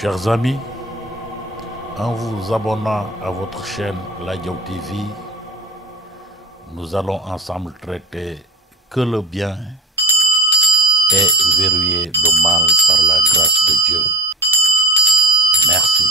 Chers amis, en vous abonnant à votre chaîne La Diaw TV, nous allons ensemble traiter que le bien et verrouiller le mal par la grâce de Dieu. Merci.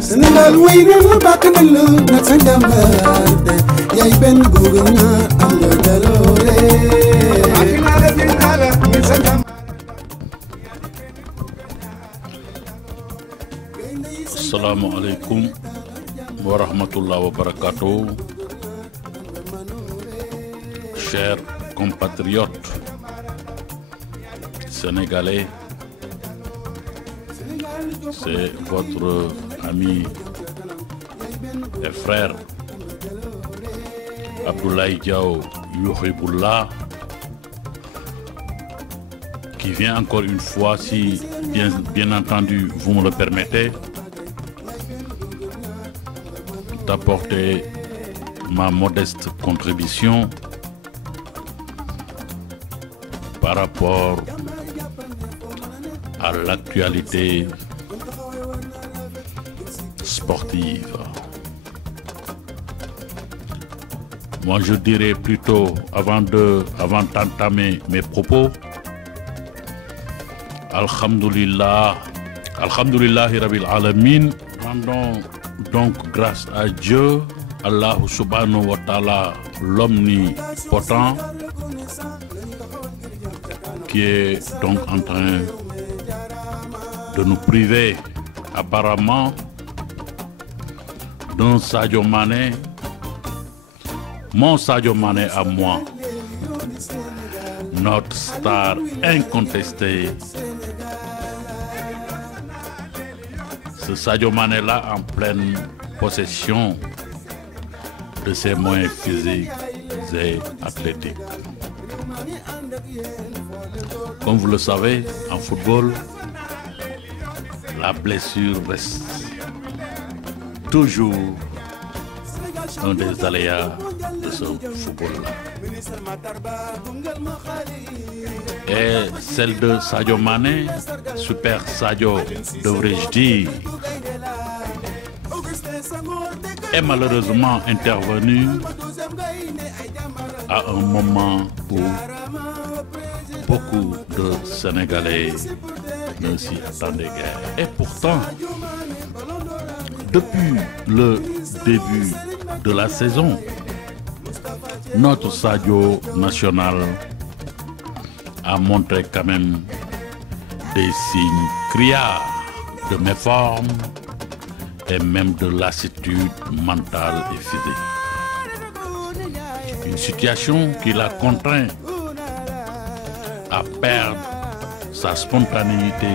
Sénégal way na la bàkk na la nag sa njàmbaarte yaay benn góor ñaar am nga jaloore Assalamu alaikum wa rahmatullah wa barakatuh. Chers compatriotes sénégalais, c'est votre ami et frère Abdoulaye Diaw Yuhibullah qui vient encore une fois, si bien entendu vous me le permettez, d'apporter ma modeste contribution par rapport à l'actualité sportive. Moi, je dirais plutôt, avant d'entamer mes propos, Alhamdulillah, Alhamdulillahi Rabbil Alamin. Rendons donc grâce à Dieu, Allah subhanahu wa ta'ala, l'omnipotent, qui est donc en train de nous priver apparemment d'un Sadio Mané, mon Sadio Mané à moi, notre star incontestée. Ce Sadio Mané là en pleine possession de ses moyens physiques et athlétiques. Comme vous le savez, en football, la blessure reste toujours un des aléas de ce football-là. Et celle de Sadio Mané, Super Sadio, devrais-je dire, est malheureusement intervenue à un moment où beaucoup de Sénégalais ne s'y attendaient guère. Et pourtant, depuis le début de la saison, notre Sadio national a montré quand même des signes criards de méforme et même de lassitude mentale et physique. Une situation qui l'a contraint à perdre sa spontanéité,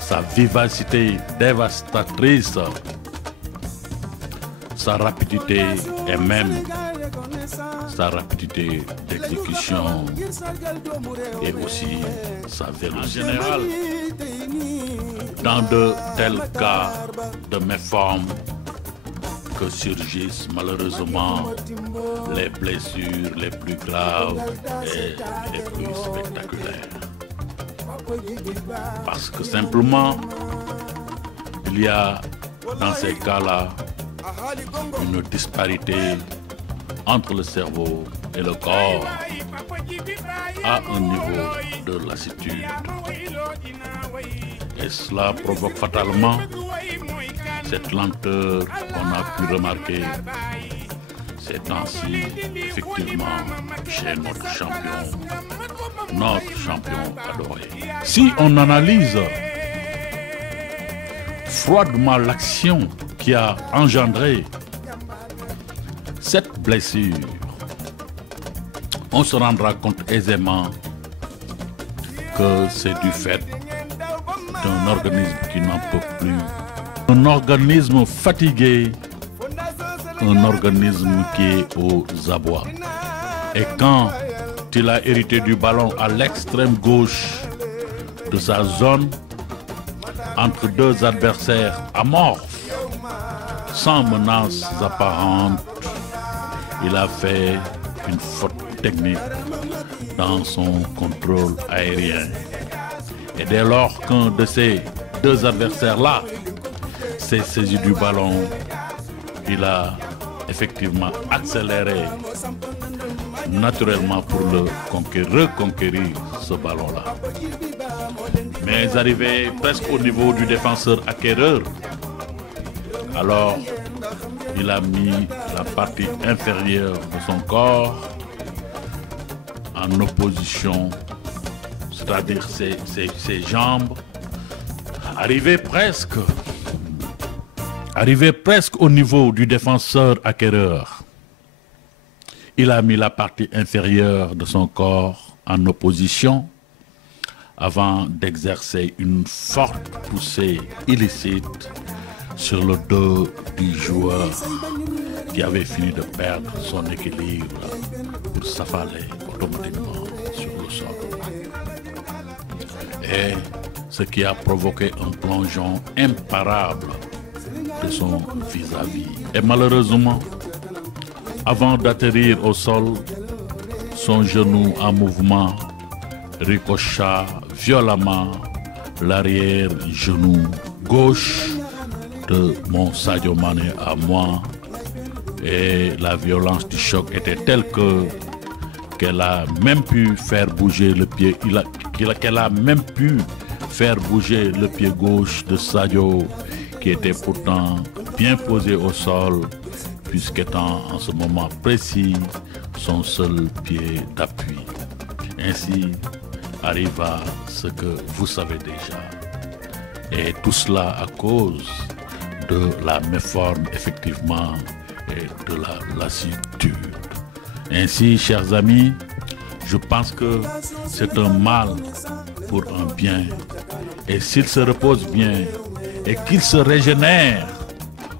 sa vivacité dévastatrice, sa rapidité et même sa rapidité d'exécution et aussi sa vélocité. En général, dans de tels cas de méforme que surgissent malheureusement les blessures les plus graves et les plus spectaculaires. Parce que simplement, il y a dans ces cas-là une disparité entre le cerveau et le corps à un niveau de lassitude. Et cela provoque fatalement cette lenteur qu'on a pu remarquer ces temps-ci, effectivement, chez notre champion adoré. Si on analyse froidement l'action qui a engendré cette blessure, on se rendra compte aisément que c'est du fait d'un organisme qui n'en peut plus. Un organisme fatigué, un organisme qui est aux abois. Et quand il a hérité du ballon à l'extrême gauche de sa zone, entre deux adversaires amorphes, sans menaces apparentes, il a fait une faute technique dans son contrôle aérien. Et dès lors qu'un de ces deux adversaires-là s'est saisi du ballon, il a effectivement accéléré naturellement pour reconquérir ce ballon-là. Mais arrivé presque au niveau du défenseur acquéreur, alors il a mis la partie inférieure de son corps en opposition, c'est-à-dire ses jambes, arrivé presque au niveau du défenseur acquéreur. Il a mis la partie inférieure de son corps en opposition avant d'exercer une forte poussée illicite sur le dos du joueur qui avait fini de perdre son équilibre pour s'affaler automatiquement sur le sol. Et ce qui a provoqué un plongeon imparable de son vis-à-vis. Et malheureusement, avant d'atterrir au sol, son genou en mouvement ricocha violemment l'arrière-genou gauche de mon Sadio Mané à moi. Et la violence du choc était telle qu'elle a même pu faire bouger le pied. Qu'elle a même pu faire bouger le pied gauche de Sadio, qui était pourtant bien posé au sol, puisqu'étant en ce moment précis son seul pied d'appui. Ainsi arriva ce que vous savez déjà. Et tout cela à cause de la méforme, effectivement, et de la lassitude. Ainsi, chers amis, je pense que c'est un mal pour un bien. Et s'il se repose bien et qu'il se régénère,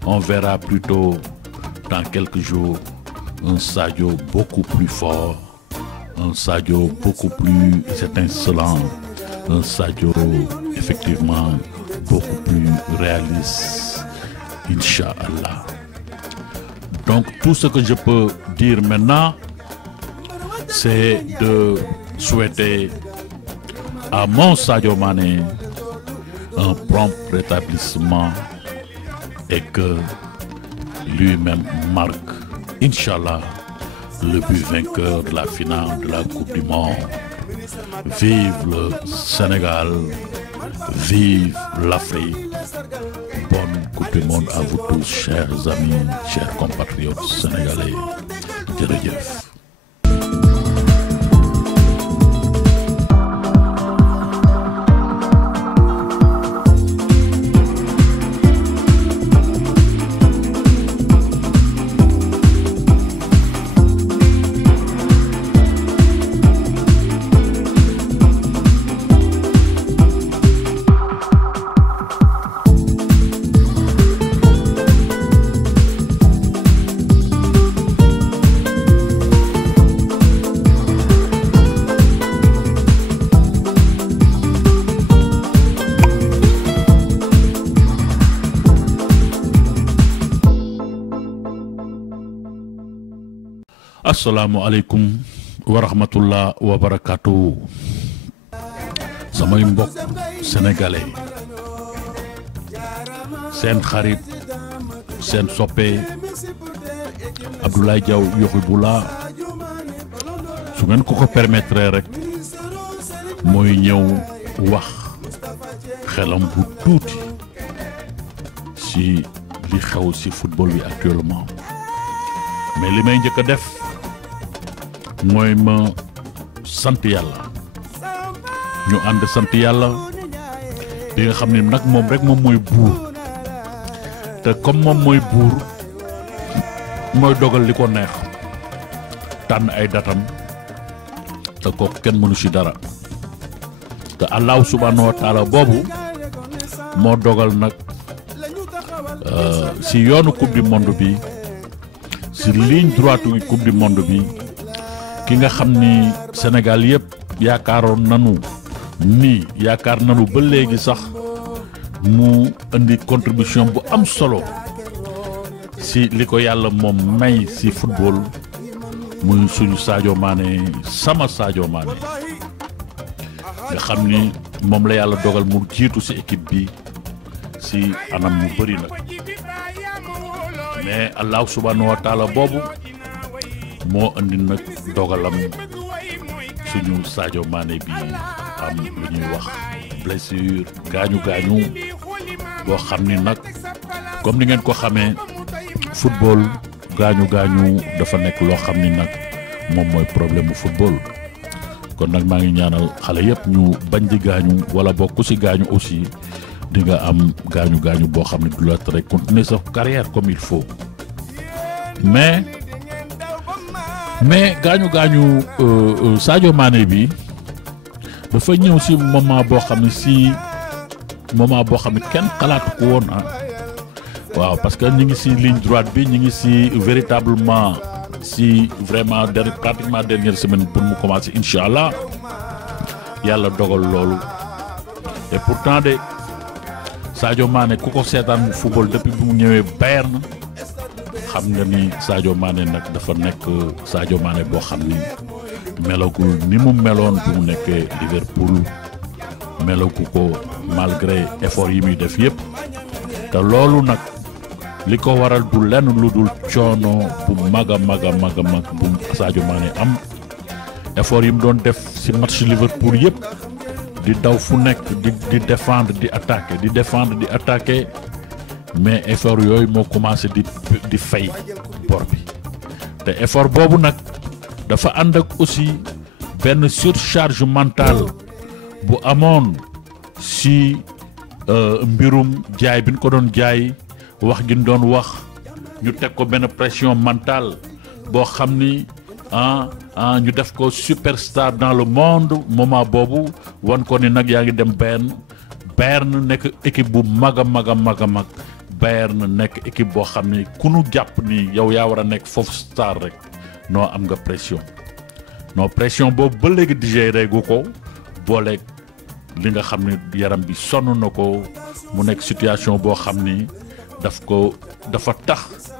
on verra plutôt dans quelques jours un Sadio beaucoup plus fort, un Sadio beaucoup plus étincelant, un Sadio effectivement beaucoup plus réaliste, Inch'Allah. Donc tout ce que je peux dire maintenant, c'est de souhaiter à mon Sadio Mané un prompt rétablissement et que lui-même marque, Inch'Allah, le but vainqueur de la finale de la Coupe du Monde. Vive le Sénégal, vive l'Afrique. Bonne Coupe du Monde à vous tous, chers amis, chers compatriotes sénégalais. Jërëjëf. Assalamualaikum warahmatullah wabarakatuh. Samay mbokk sénégalais, seen xarit, seen soppe Abdoulaye Diaw Yoxibula, su ngeen ko permettre rek mooy ñëw wax xelam bu tuuti si li xew si football bi actuellement. Mais li may njëkk a def mooy ma sant yàlla, ñu ànd sant yàlla bi nga xam ne nag moom rek moom mooy buur, te comme moom mooy buur mooy dogal li ko neex, tànn ay datam, te kooku kenn mënu ci dara. te Allah subhanahu wa taala boobu moo dogal nag si yoonu coupe du monde bi, si ligne droite wi coupe du monde bi, ki nga xam ni Sénégal yëpp yaakaaroon nanu ba léegi sax mu indi contribution bu am solo si li ko yàlla moom may si football muy suñu Sadio Mané sama Sadio Mané nga xam ni moom la yàlla dogal mu jiitu si équipe bi si anam yu bëri nag mais Allah subhanahu wa taala boobu moo andi nag dogalam suñu Sadio Mané bi am lu ñuy wax blessure gaañu boo xam ni nag comme ni ngeen ko xamee football gaañu dafa nekk loo xam ni nag moom mooy problème mu football kon nag maa ngi ñaanal xale yëpp ñu bañ di gaañu wala bokk ci gaañu aussi di nga am gaañu boo xam ne du la tere continuer sa carrière comme il faut mais gaañu Sadio Mané bi dafa ñëw ci moment boo xam ne kenn xalaatu ko woon waaw parce que ñu ngi ci ligne droite bi ñu ngi ci véritablement ci vraiment pratiquement dernière semaine pour mu commencer incha allah yàlla dogal loolu et pourtant de Sadio Mané ku ko seetaan mu football depuis bi mu ñëwee Bayern xam nga ni Sadio Mané nag dafa nekk Sadio Mané boo xam ni melagul ni mu meloon bi mu nekkee Liverpool melagu ko malgré effort yi muy def yëpp te loolu nag li ko waral du lenn lu dul coono bu mag a mag bu Sadio Mané am effort yi mu doon def ci match Liverpool yëpp di daw fu nekk di défendre di attaquer mais effort yooyu moo commencé di fay bor bi te effort boobu nag dafa ànd ak aussi benn surcharge mentale bu amoon ci mbirum jaay bi ñu ko doon jaay wax gi ñu doon wax ñu teg ko benn pression mentale boo xam ni ñu def ko superstar dans le monde moment boobu wan ko ni nag yaa ngi dem Bayern nekk équipe bu mag a mag Bayern nekk équipe boo xam ni ku nu jàpp ni yow yaa war a nekk foofu star rek noo am nga pression boobu ba léegi digéré gu ko booleeg li nga xam ni yaram bi sonn na ko mu nekk situation boo xam ni dafa tax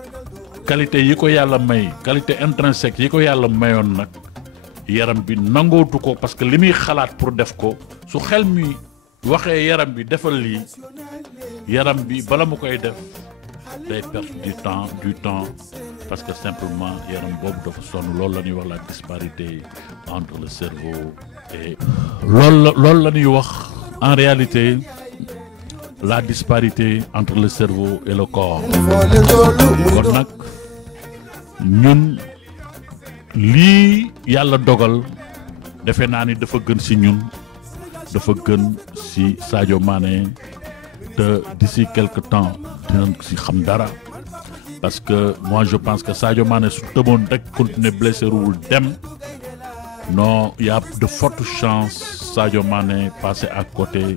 qualité yi ko yàlla may qualité intrinsèque yi ko yàlla mayoon nag yaram bi nangootu ko parce que li muy xalaat pour def ko su xel mi waxee yaram bi defal lii yaram bi bala mu koy def day perdre du temps parce que simplement yaram boobu dafa sonn loolu la ñuy wax la disparité entre le cerveau et loolu la ñuy wax en réalité la disparité entre le cerveau et le corps kon nag ñun lii yàlla dogal defe naa ni dafa gën ci ñun dafa gën ci Sadio Mané te d'ici quelque temps dinañ ci xam dara parce que moi je pense que Sadio Mané su tëboon rek continuer blessé wul dem non il y a de fortes chances Sadio Mané passer à côté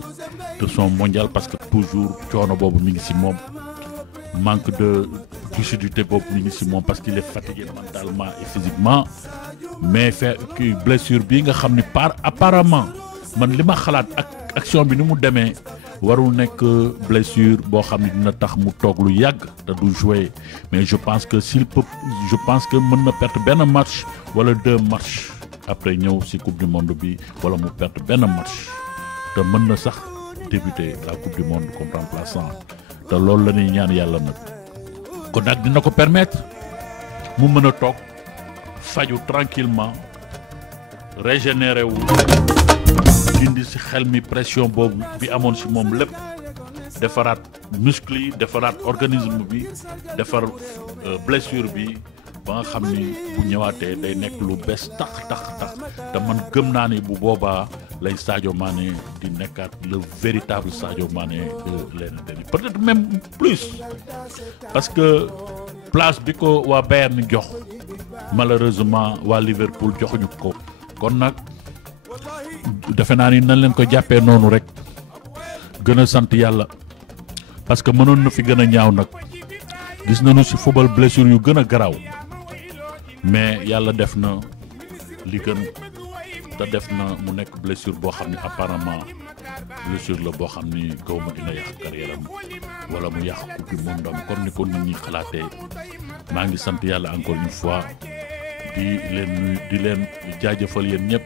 de son mondial parce que toujours coono boobu mi ngi ci moom manque de lucidité boobu mi ngi ci moom parce qu'il est fatigué mentalement et physiquement mais kii blessure bii nga xam ni apparemment man li ma xalaat ak action bi ni mu demee warul nekk blessure boo xam ne dina tax mu toog lu yàgg te du jouer mais je pense que mën na perdre benn match wala 2 matchs après ñëw ci coupe du monde bi wala mu perdre benn match te mën na sax débuter la coupe du monde comme remplaçant te loolu la ñuy ñaan yàlla nag kon nag dina ko permettre mu mën a toog faju tranquillement régénérer wu dindi ci xel mi pression boobu bi amoon ci moom lépp defaraat muscle yi defaraat organisme bi defar blessure bi ba nga xam ni bu ñëwaatee day nekk lu bees tax te man gëm naa ni bu boobaa lay Sadio Mané di nekkaat le véritable Sadio Mané de l'année dernière peut-être même plus parce que place bi ko waa Bayern jox malheureusement waa Liverpool joxuñu ko kon nag defe naa ni nan leen ko jàppee noonu rek gën a sant yàlla parce que mënoon na fi gën a ñaaw nag gis nañu ci football blessure yu gën a garaaw mais yàlla def na li gën te def na mu nekk blessure boo xam ne apparemment blessure la boo xam ni gaw ma dina yàq carrière am wala mu yàq coupe du monde am comme ni ko nit ñi xalaatee maa ngi sant yàlla encore une fois di leen nuyu di leen jaajëfal yéen ñëpp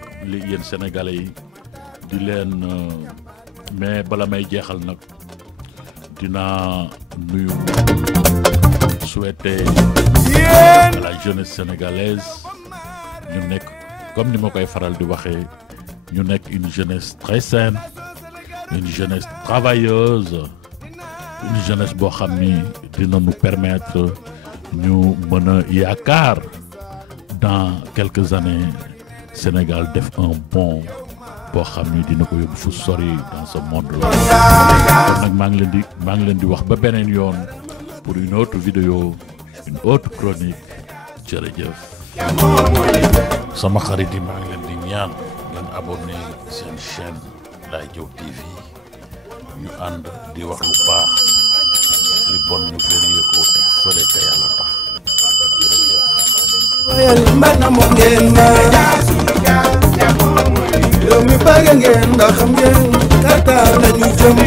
yéen sénégalais yi di leen mais bala may jeexal nag dinaa nuyu souhaiter à la jeunesse sénégalaise ñu nekk comme ni ma koy faral di waxee ñu nekk une jeunesse très saine une jeunesse travailleuse une jeunesse boo xam ni dina nous permettre ñu mën a yaakaar dans quelques années Sénégal def un bond boo xam ni dina ko yóbbu fu sori dans ce monde là kon nag maa ngi leen di wax ba beneen yoon pour une autre vidéo une autre chronique jërëjëf sama xarit yi maa ngi leen di ñaan ngeen abonné seen chaîne Laye Diop TV ñu ànd di wax lu baax li bon ñu vérifié ko teg fële te yàlla tax jërëjëf. mbana mo ngeen ma yow mi bëgg ngeen ndax xam ngeen Qatar lañu jëm